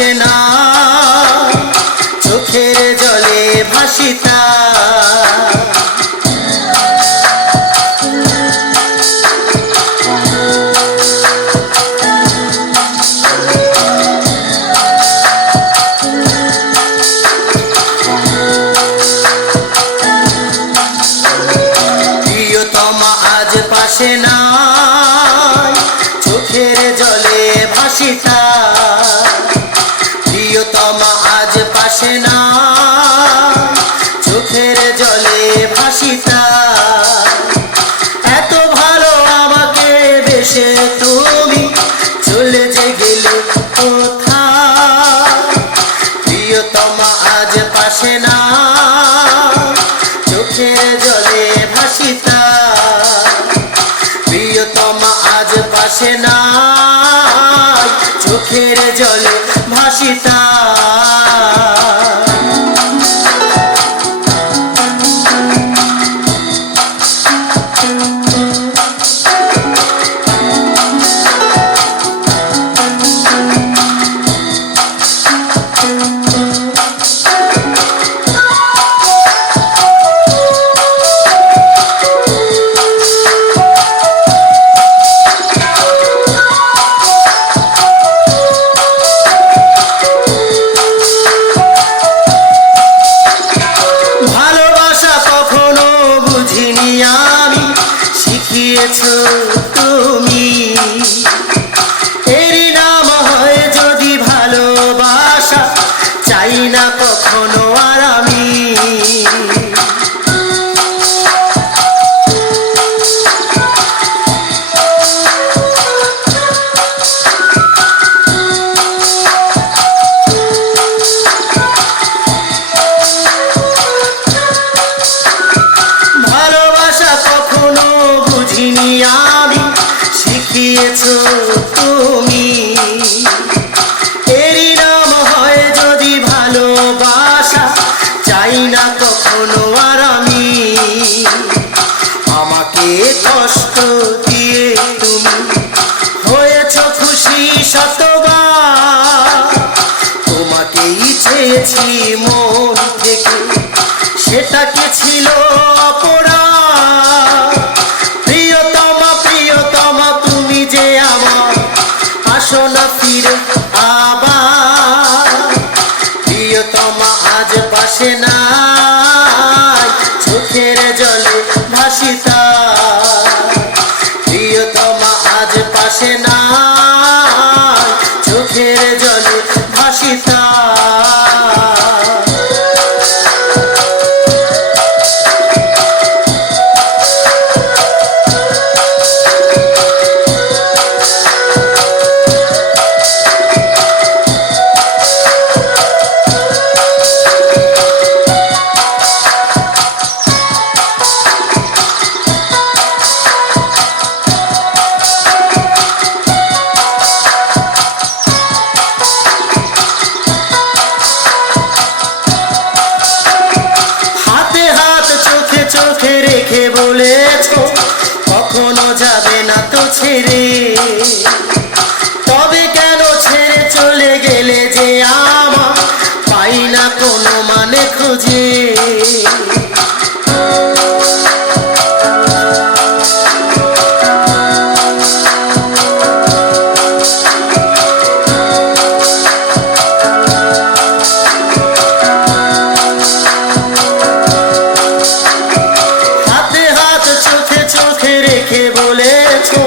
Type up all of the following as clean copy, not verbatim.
পাশে না, চোখের জলে ভাসিতা। প্রিয়তমা আজ পাশে নাই, চোখের জলে ভাসিতা। প্রিয়তমা আজ পাশে নাই, চোখের জলে ভাসিতা। এত ভালো আমাকে বেশে তুমি চলে যে গেলে কোথায়। প্রিয়তমা আজ পাশে নাই, চোখের জলে ভাসিতা। প্রিয়তমা আজ পাশে নাই, চোখের জলে ভাসিতা। শিখিয়েছো তুমি, এরই নাম হয় যদি ভালোবাসা, চাই না কখনো আর আমি। ভালোবাসা কখনো বুঝিনি আমি, শিখিয়েছো তুমি, এরই নাম হয় যদি ভালোবাসা, চাই না কখনো আর আমি। আমাকে কষ্ট দিয়ে তুমি হয়েছো খুশি শতবার, তোমাকেই চেয়েছি মন থেকে, সেটাকে ছিল অপরাধ। প্রিয়তমা প্রিয়তমা তুমি যে আমার, আসো না ফিরে আবার। প্রিয়তমা আজ পাশে নাই, চোখের জলে ভাসিতা। প্রিয়তমা আজ পাশে নাই, চোখের জলে ভাসিতা। চোখে রেখে বলেছো কখনো যাবে না তো ছেড়ে, তবে কেন ছেড়ে চলে গেলে যে আমার, পাই না কোনো মানে খুঁজে। বলেছো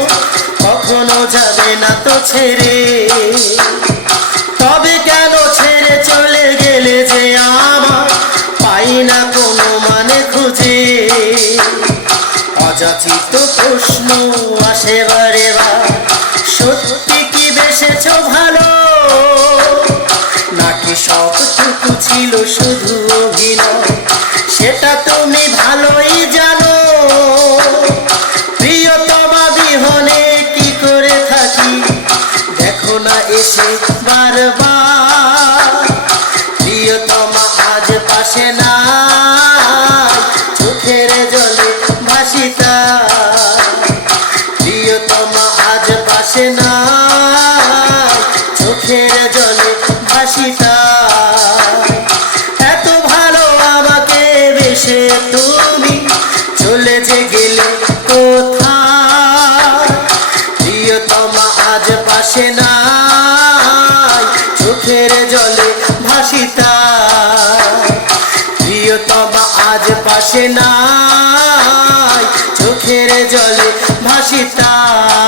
কখনো যাবে না তো ছেড়ে, তবে কেন ছেড়ে চলে গেলে যে আমার, পাই না কোনো মানে খুঁজে। অযাচিত প্রশ্ন আসে বারে বার, সত্যি কি বেসেছো ভালো, নাকি সবটুকু ছিল শুধু অভিনয়, সেটা তুমি ভালোই জানো। প্রিয়তমা বিহনে কি করে থাকি, দেখো না এসে বারবার। প্রিয়তমা আজ পাশে নাই, চোখের জলে ভাসিতা। প্রিয়তমা আজ পাশে নাই, চোখের জলে ভাসিতা। নাই চোখের জলে ভাসি তাই